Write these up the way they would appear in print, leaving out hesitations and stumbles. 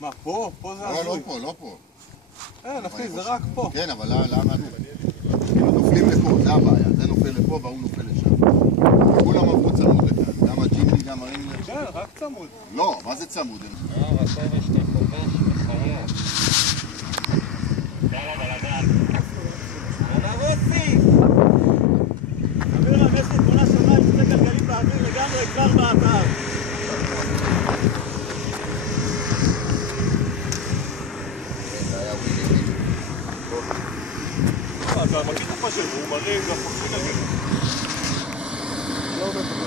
מה, פה? פה זה הזוי. לא פה, לא פה. אחי, זה רק פה. כן, אבל למה? כאילו נופלים לפה, זה הבעיה. זה נופל לפה והוא נופל לשם. כולם עברו צמוד לכאן. גם הג'יפי, גם הרינגלר. כן, רק צמוד. לא, מה זה צמוד? השמש שאתה חובש מחייב. יאללה בלגן. יאללה רוסי! אביר המסי תמונה שונה עם שני גלגלים באוויר לגמרי כבר באתר. אתה מכיר את הפשט, הוא מרים גם פחות גלגלים. לא עובד פה.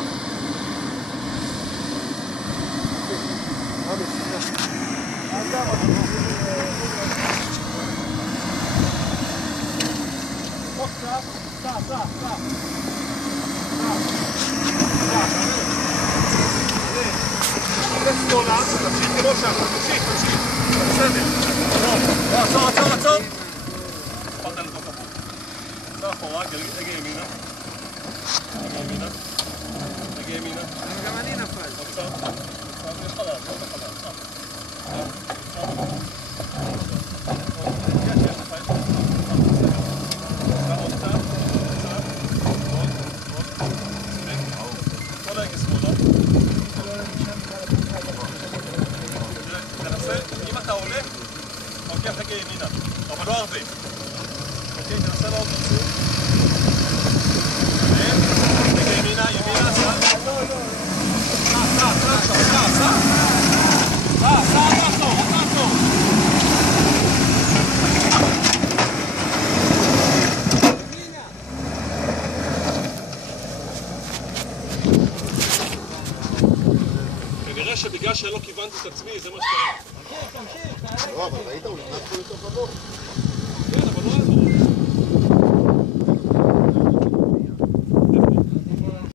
תמשיך כמו שם, תמשיך. בסדר. עצור. פחת לתוך הפור. עצור אחורה, רגע ימינה. גם אני נפל. עצור. יש חלל. אם אתה הולך, אתה לוקח רגע ימינה, אבל לא הרבה. אוקיי, תנסה לעוד בצור. רגע ימינה, סע. תעצור. כנראה שבגלל שלא כיוונתי את עצמי, זה מה שקרה. לא, אבל ראית, הוא נכנס פה לתוך הבור.